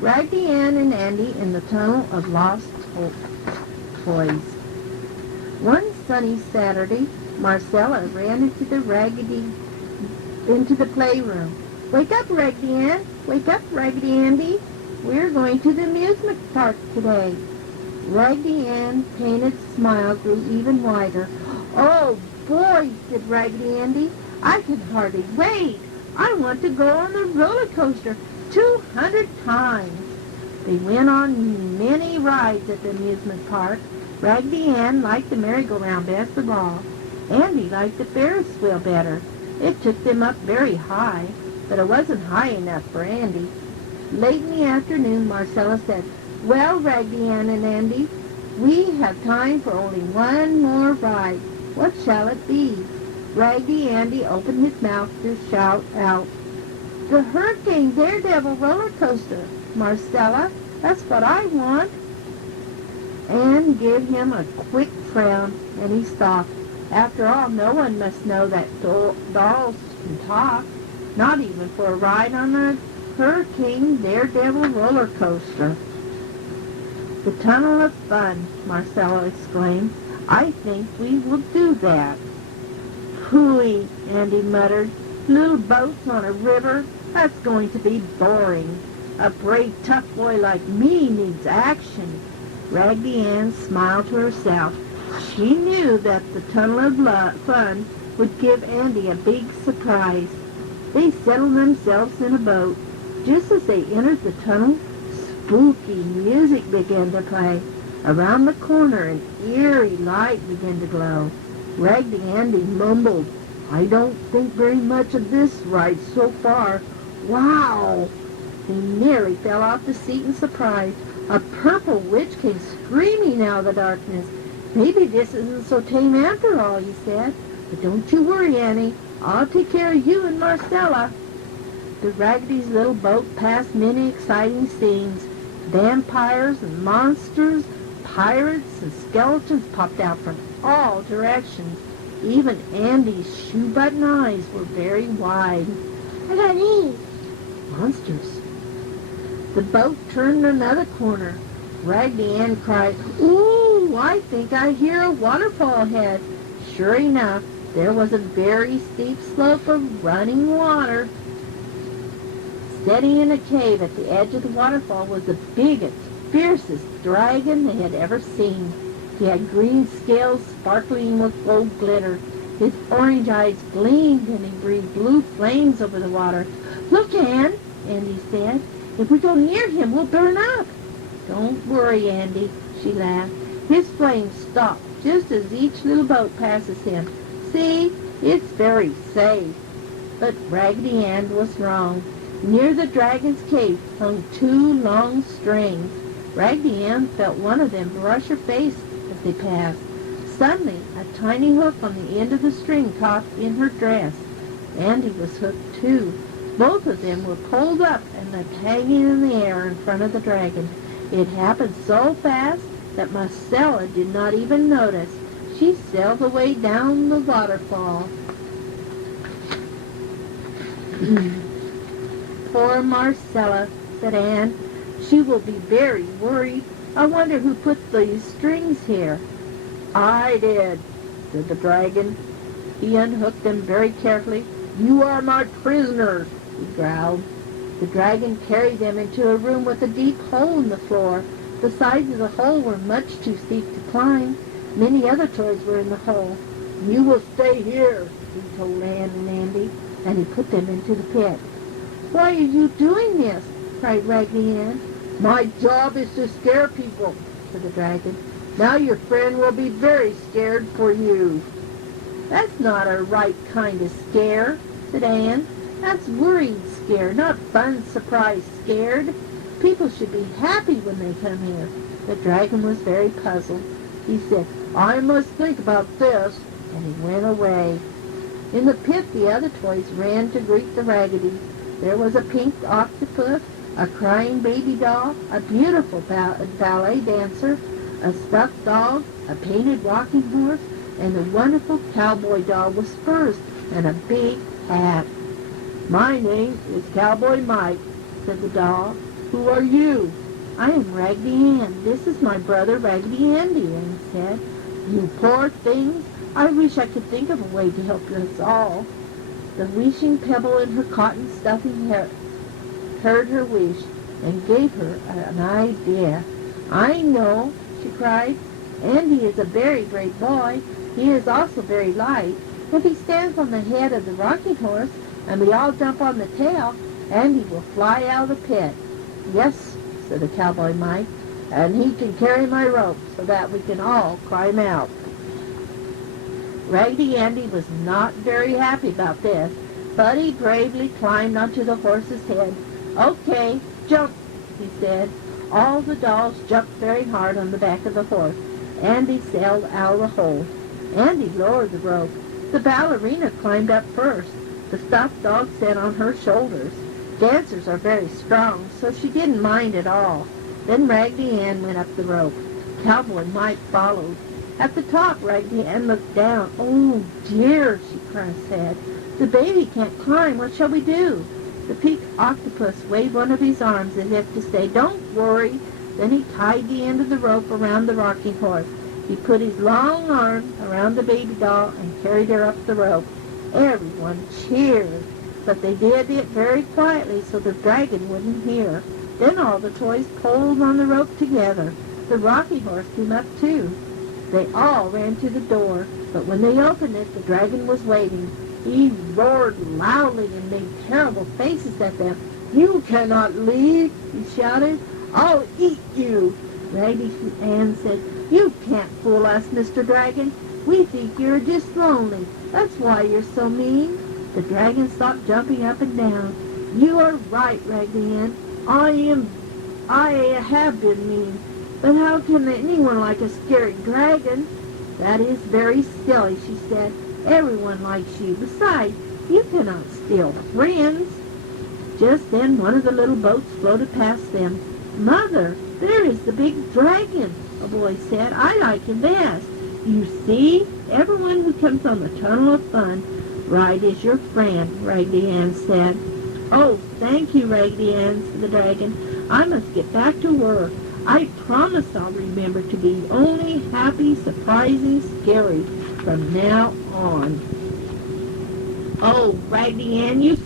Raggedy Ann and Andy in the Tunnel of Lost Toys. One sunny Saturday, Marcella ran into the playroom. "Wake up, Raggedy Ann! Wake up, Raggedy Andy! We're going to the amusement park today." Raggedy Ann's painted smile grew even wider. "Oh, boy," said Raggedy Andy, "I can hardly wait. I want to go on the roller coaster 200 times. They went on many rides at the amusement park. Raggedy Ann liked the merry-go-round best of all. Andy liked the Ferris wheel better. It took them up very high, but it wasn't high enough for Andy. Late in the afternoon, Marcella said, "Well, Raggedy Ann and Andy, we have time for only one more ride. What shall it be?" Raggedy Andy opened his mouth to shout out, "The Hurricane Daredevil roller coaster, Marcella, that's what I want." Ann gave him a quick frown, and he stopped. After all, no one must know that dolls can talk, not even for a ride on the Hurricane Daredevil roller coaster. "The Tunnel of Fun," Marcella exclaimed. "I think we will do that." "Phooey," Andy muttered. "Little boats on a river? That's going to be boring. A brave, tough boy like me needs action." Raggedy Ann smiled to herself. She knew that the Tunnel of Fun would give Andy a big surprise. They settled themselves in a boat. Just as they entered the tunnel, spooky music began to play. Around the corner, an eerie light began to glow. Raggedy Andy mumbled, "I don't think very much of this ride so far. Wow!" He nearly fell off the seat in surprise. A purple witch came screaming out of the darkness. "Maybe this isn't so tame after all," he said. "But don't you worry, Annie. I'll take care of you and Marcella." The Raggedy's little boat passed many exciting scenes. Vampires and monsters, pirates and skeletons popped out from all directions. Even Andy's shoe-button eyes were very wide. "I got these." Monsters. The boat turned another corner. Raggedy Ann cried, "Ooh, I think I hear a waterfall ahead." Sure enough, there was a very steep slope of running water. Standing in a cave at the edge of the waterfall was the biggest, fiercest dragon they had ever seen. He had green scales sparkling with gold glitter. His orange eyes gleamed and he breathed blue flames over the water. "Look, Ann," Andy said. "If we go near him, we'll burn up." "Don't worry, Andy," she laughed. "His flames stop just as each little boat passes him. See, it's very safe." But Raggedy Ann was wrong. Near the dragon's cave hung 2 long strings. Raggedy Ann felt one of them brush her face as they passed. Suddenly, a tiny hook on the end of the string caught in her dress. Andy was hooked too. Both of them were pulled up and left hanging in the air in front of the dragon. It happened so fast that Marcella did not even notice. She sailed away down the waterfall. "Poor Marcella," said Ann. "She will be very worried. I wonder who put these strings here." "I did," said the dragon. He unhooked them very carefully. "You are my prisoners," he growled. The dragon carried them into a room with a deep hole in the floor. The sides of the hole were much too steep to climb. Many other toys were in the hole. "You will stay here," he told Ann and Andy, and he put them into the pit. "Why are you doing this?" cried Raggedy Ann. "My job is to scare people," said the dragon. "Now your friend will be very scared for you." "That's not a right kind of scare," said Ann. "That's worried scare, not fun, surprise scared. People should be happy when they come here." The dragon was very puzzled. He said, "I must think about this," and he went away. In the pit, the other toys ran to greet the Raggedy. There was a pink octopus, a crying baby doll, a beautiful ballet dancer, a stuffed dog, a painted rocking horse, and a wonderful cowboy doll with spurs and a big hat. "My name is Cowboy Mike," said the doll. Who are you? I am Raggedy Ann. This is my brother Raggedy Andy, Ann said. You poor things. I wish I could think of a way to help us all. The wishing pebble in her cotton stuffing hair heard her wish and gave her an idea. I know, she cried. Andy is a very great boy. He is also very light. If he stands on the head of the rocking horse and we all jump on the tail, Andy will fly out of the pit. Yes, said the cowboy Mike, and he can carry my rope so that we can all climb out. Raggedy Andy was not very happy about this, but he bravely climbed onto the horse's head. Okay, jump, he said. All the dolls jumped very hard on the back of the horse. Andy sailed out of the hole. Andy lowered the rope. The ballerina climbed up first. The stuffed dog sat on her shoulders. Dancers are very strong, so she didn't mind at all. Then Raggedy Ann went up the rope. Cowboy Mike followed. At the top, Raggedy Ann looked down. Oh, dear, she said. The baby can't climb. What shall we do? The pink octopus waved one of his arms as if to say, Don't worry. Then he tied the end of the rope around the rocking horse. He put his long arm around the baby doll and carried her up the rope. Everyone cheered, but they did it very quietly so the dragon wouldn't hear. Then all the toys pulled on the rope together. The rocking horse came up too. They all ran to the door, but when they opened it, the dragon was waiting. He roared loudly and made terrible faces at them. You cannot leave, he shouted. I'll eat you. Raggedy Ann said, You can't fool us, Mr. Dragon. We think you're just lonely. That's why you're so mean. The dragon stopped jumping up and down. You are right, Raggedy Ann. I have been mean. But how can anyone like a scary dragon? That is very silly, she said. Everyone likes you. Besides, you cannot steal friends. Just then one of the little boats floated past them. Mother, there is the big dragon, a boy said. I like him best. You see, everyone who comes on the Tunnel of Fun ride is your friend, Raggedy Ann said. Oh, thank you, Raggedy Ann, said the dragon. I must get back to work. I promise I'll remember to be only happy, surprising, scary from now on. Oh, Raggedy Ann, you